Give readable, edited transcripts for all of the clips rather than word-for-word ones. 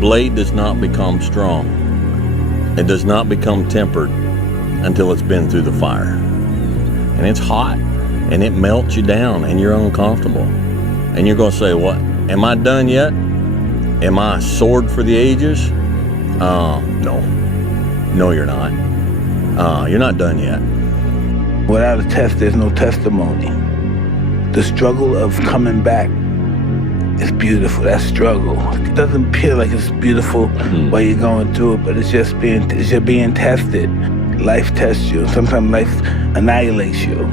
blade does not become strong. It does not become tempered until it's been through the fire. And it's hot, and it melts you down, and you're uncomfortable. And you're going to say, what? Am I done yet? Am I a sword for the ages? No. No, you're not. You're not done yet. Without a test, there's no testimony. The struggle of coming back is beautiful. That struggle. It doesn't appear like it's beautiful while you're going through it, but you're being tested. Life tests you. Sometimes life annihilates you.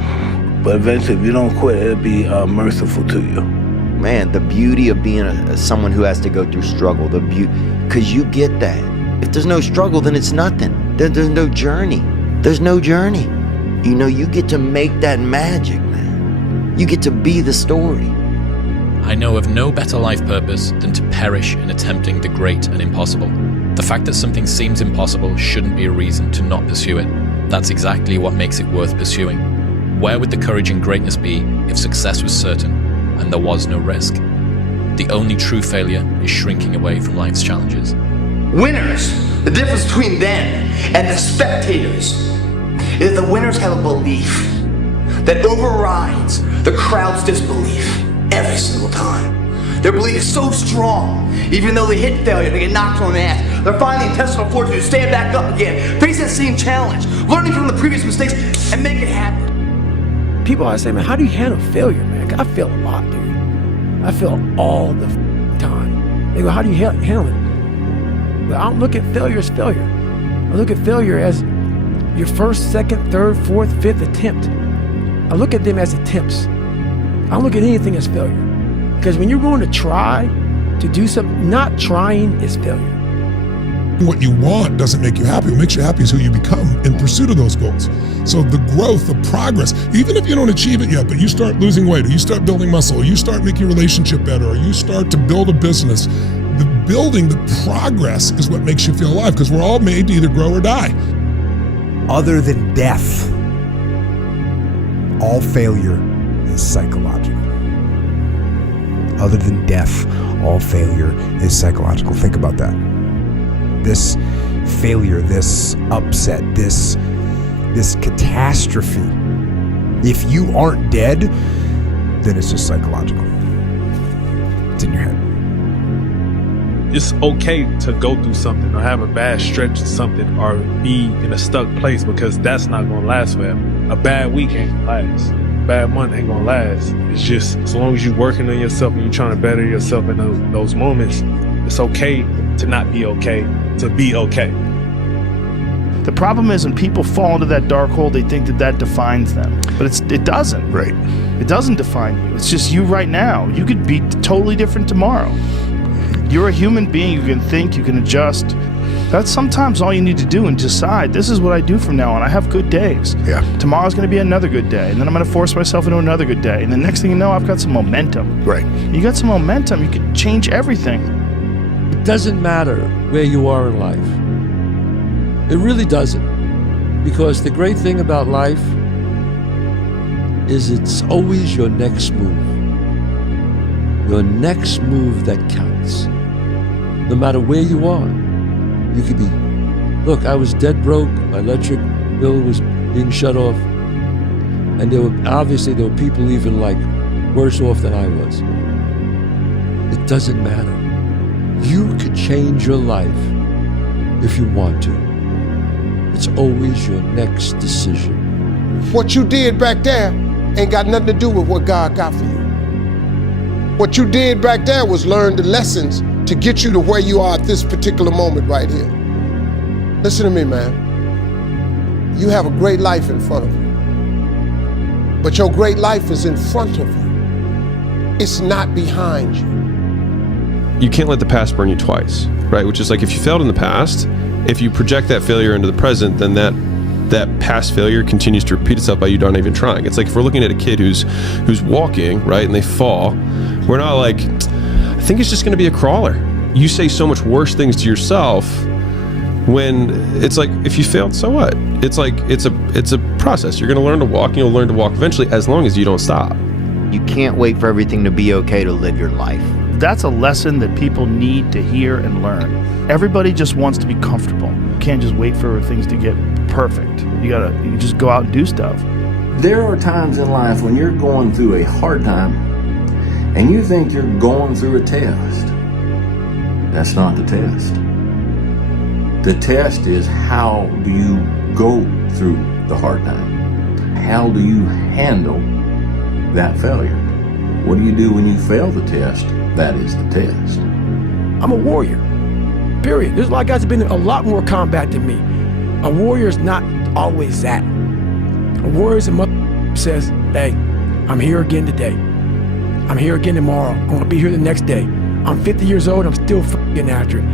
But eventually, if you don't quit, it'll be merciful to you. Man, the beauty of being someone who has to go through struggle, because you get that. If there's no struggle, then it's nothing. There's no journey. There's no journey. You know, you get to make that magic, man. You get to be the story. I know of no better life purpose than to perish in attempting the great and impossible. The fact that something seems impossible shouldn't be a reason to not pursue it. That's exactly what makes it worth pursuing. Where would the courage and greatness be if success was certain and there was no risk? The only true failure is shrinking away from life's challenges. Winners, the difference between them and the spectators is the winners have a belief that overrides the crowd's disbelief every single time. Their belief is so strong, even though they hit failure, they get knocked on the ass. They're finding the intestinal fortitude to stand back up again, face that same challenge, learning from the previous mistakes, and make it happen. People always say, man, how do you handle failure, man? I feel a lot, dude. I feel all the time. They go, how do you handle it? But I don't look at failure as failure. I look at failure as your first, second, third, fourth, fifth attempt. I look at them as attempts. I don't look at anything as failure. Because when you're going to try to do something, not trying is failure. What you want doesn't make you happy. What makes you happy is who you become in pursuit of those goals. So the growth, the progress, even if you don't achieve it yet, but you start losing weight, or you start building muscle, or you start making your relationship better, or you start to build a business, the building, the progress is what makes you feel alive, because we're all made to either grow or die. Other than death, all failure is psychological. Other than death, all failure is psychological. Think about that. This failure, this upset, this catastrophe, if you aren't dead, then it's just psychological. It's in your head. It's okay to go through something or have a bad stretch of something or be in a stuck place, because that's not going to last forever. A bad week ain't going to last. A bad month ain't going to last. It's just, as long as you're working on yourself and you're trying to better yourself in those moments, it's okay to not be okay, to be okay. The problem is when people fall into that dark hole, they think that defines them. But it doesn't. Right. It doesn't define you. It's just you right now. You could be totally different tomorrow. You're a human being. You can think, you can adjust. That's sometimes all you need to do, and decide, this is what I do from now on. I have good days. Yeah. Tomorrow's going to be another good day, and then I'm going to force myself into another good day. And the next thing you know, I've got some momentum. Right. You got some momentum, you could change everything. It doesn't matter where you are in life. It really doesn't. Because the great thing about life is it's always your next move. Your next move that counts. No matter where you are. You could be, look, I was dead broke, my electric bill was being shut off, and there were people even like worse off than I was. It doesn't matter. You could change your life if you want to. It's always your next decision. What you did back there ain't got nothing to do with what God got for you. What you did back there was learn the lessons to get you to where you are at this particular moment right here. Listen to me, man. You have a great life in front of you. But your great life is in front of you. It's not behind you. You can't let the past burn you twice, right? Which is like, if you failed in the past, if you project that failure into the present, then that past failure continues to repeat itself by you not even trying. It's like if we're looking at a kid who's walking, right, and they fall, we're not like, I think it's just going to be a crawler. You say so much worse things to yourself when it's like, if you failed, so what? It's like, it's a process. You're going to learn to walk, and you'll learn to walk eventually, as long as you don't stop. You can't wait for everything to be okay to live your life. That's a lesson that people need to hear and learn. Everybody just wants to be comfortable. You can't just wait for things to get perfect. You just go out and do stuff. There are times in life when you're going through a hard time and you think you're going through a test. That's not the test. The test is, how do you go through the hard time? How do you handle that failure? What do you do when you fail the test? That is the test. I'm a warrior, period. There's a lot of guys that have been in a lot more combat than me. A warrior is not always that. A warrior is a mother says, hey, I'm here again today. I'm here again tomorrow. I'm gonna be here the next day. I'm 50 years old, I'm still getting after it.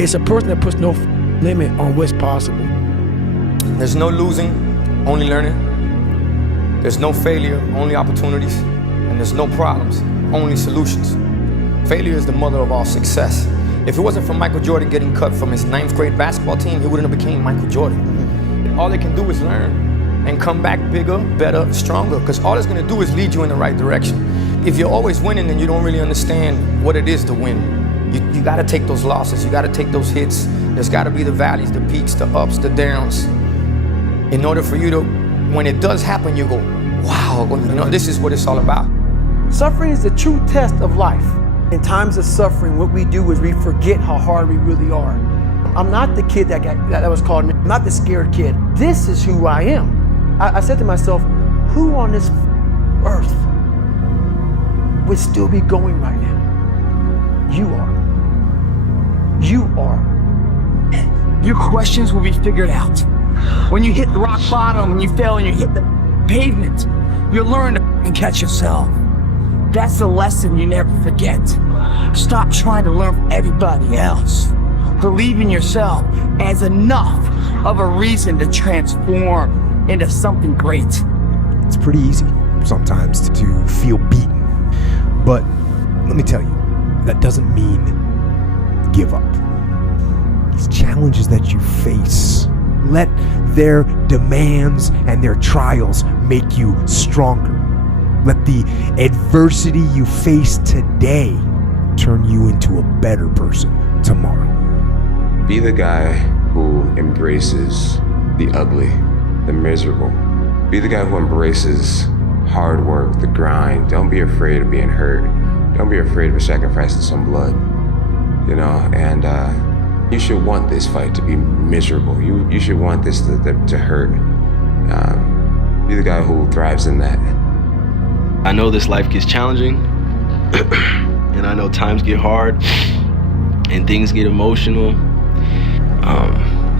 It's a person that puts no limit on what's possible. There's no losing, only learning. There's no failure, only opportunities. And there's no problems, only solutions. Failure is the mother of all success. If it wasn't for Michael Jordan getting cut from his 9th grade basketball team, he wouldn't have became Michael Jordan. All they can do is learn and come back bigger, better, stronger, because all it's gonna do is lead you in the right direction. If you're always winning, then you don't really understand what it is to win. You gotta take those losses, you gotta take those hits. There's gotta be the valleys, the peaks, the ups, the downs. In order for you to, when it does happen, you go, wow, this is what it's all about. Suffering is the true test of life. In times of suffering, what we do is we forget how hard we really are. I'm not the kid that was called, I'm not the scared kid. This is who I am. I said to myself, who on this earth would still be going right now? You are. You are. Your questions will be figured out. When you hit the rock bottom, when you fail and you hit the pavement, you'll learn to catch yourself. That's the lesson you never forget. Stop trying to learn from everybody else. Believe in yourself as enough of a reason to transform into something great. It's pretty easy sometimes to feel beaten. But let me tell you, that doesn't mean give up. These challenges that you face, let their demands and their trials make you stronger. Let the adversity you face today turn you into a better person tomorrow. Be the guy who embraces the ugly, the miserable. Be the guy who embraces hard work, the grind. Don't be afraid of being hurt. Don't be afraid of sacrificing some blood, and you should want this fight to be miserable. You should want this to hurt. Be the guy who thrives in that. I know this life gets challenging, and I know times get hard, and things get emotional,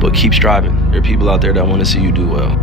but keep striving. There are people out there that want to see you do well.